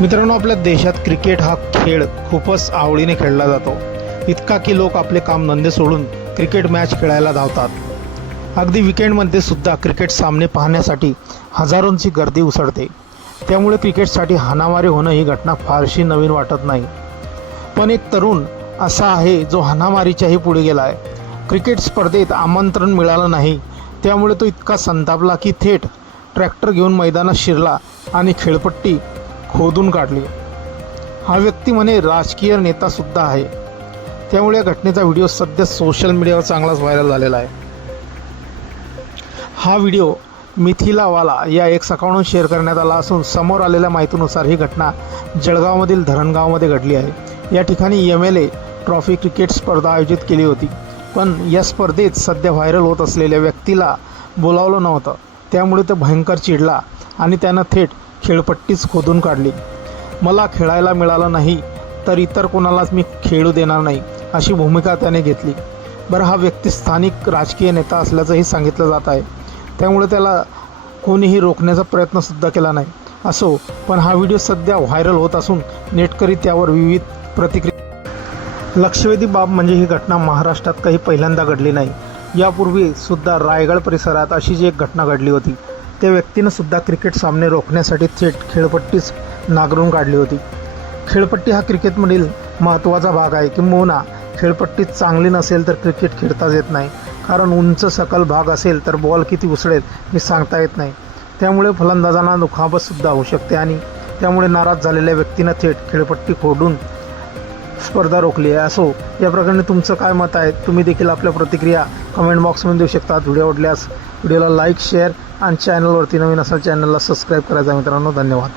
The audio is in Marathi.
मित्रांनो, आपल्या देशात क्रिकेट हा खेळ खूपच आवडीने खेळला जातो. इतका की लोक आपले कामधंदे सोडून क्रिकेट मॅच खेळायला धावतात. अगदी विकेंडमध्ये सुद्धा क्रिकेट सामने पाहण्यासाठी हजारोंची गर्दी उसळते. त्यामुळे क्रिकेटसाठी हाणामारी होणं ही घटना फारशी नवीन वाटत नाही. पण एक तरुण असा आहे जो हाणामारीच्याही पुढे गेला आहे. क्रिकेट स्पर्धेत आमंत्रण मिळालं नाही, त्यामुळे तो इतका संतापला की थेट ट्रॅक्टर घेऊन मैदानात शिरला आणि खेळपट्टी खोदून काढली. हा व्यक्ती म्हणे राजकीय नेतासुद्धा आहे. त्यामुळे या घटनेचा व्हिडिओ सध्या सोशल मीडियावर चांगलाच व्हायरल झालेला आहे. हा व्हिडिओ मिथिलावाला या एक अकाउंटवरून शेअर करण्यात आला असून समोर आलेल्या माहितीनुसार ही घटना जळगावमधील धरणगावमध्ये घडली आहे. या ठिकाणी MLA ट्रॉफी क्रिकेट स्पर्धा आयोजित केली होती, पण या स्पर्धेत सध्या व्हायरल होत असलेल्या व्यक्तीला बोलावलं नव्हतं. त्यामुळे तो भयंकर चिडला आणि त्यानं थेट खेळपट्टीच खोदून काढली. मला खेळायला मिळालं नाही तर इतर कोणालाच मी खेळू देणार नाही, अशी भूमिका त्याने घेतली. बरं, हा व्यक्ती स्थानिक राजकीय नेता असल्याचंही सांगितलं जात आहे. त्यामुळे त्याला कोणीही रोखण्याचा प्रयत्नसुद्धा केला नाही. असो, पण हा व्हिडिओ सध्या व्हायरल होत असून नेटकरी त्यावर विविध प्रतिक्रिया. लक्षवेधी बाब म्हणजे ही घटना महाराष्ट्रात काही पहिल्यांदा घडली नाही. यापूर्वी सुद्धा रायगड परिसरात अशीच एक घटना घडली होती. त्या व्यक्तीनं सुद्धा क्रिकेट सामने रोखण्यासाठी थेट खेळपट्टीच नांगरून काढली होती. खेळपट्टी हा क्रिकेटमधील महत्त्वाचा भाग आहे. किंबहुना खेळपट्टी चांगली नसेल तर क्रिकेट खेळताच येत नाही. कारण उंच सकल भाग असेल तर बॉल किती उसळेल हे सांगता येत नाही. त्यामुळे फलंदाजांना दुखापतसुद्धा होऊ शकते आणि त्यामुळे नाराज झालेल्या व्यक्तीनं थेट खेळपट्टी खोडून स्पर्धा रोखली आहे. असो, या प्रकरणी तुमचं काय मत आहे? तुम्ही देखील आपल्या प्रतिक्रिया कमेंट बॉक्समध्ये देऊ शकता. व्हिडिओ आवडल्यास व्हिडिओला लाईक, शेअर आणि चॅनलवरती नवीन असाल चॅनलला सबस्क्राईब करायचं. मित्रांनो, धन्यवाद.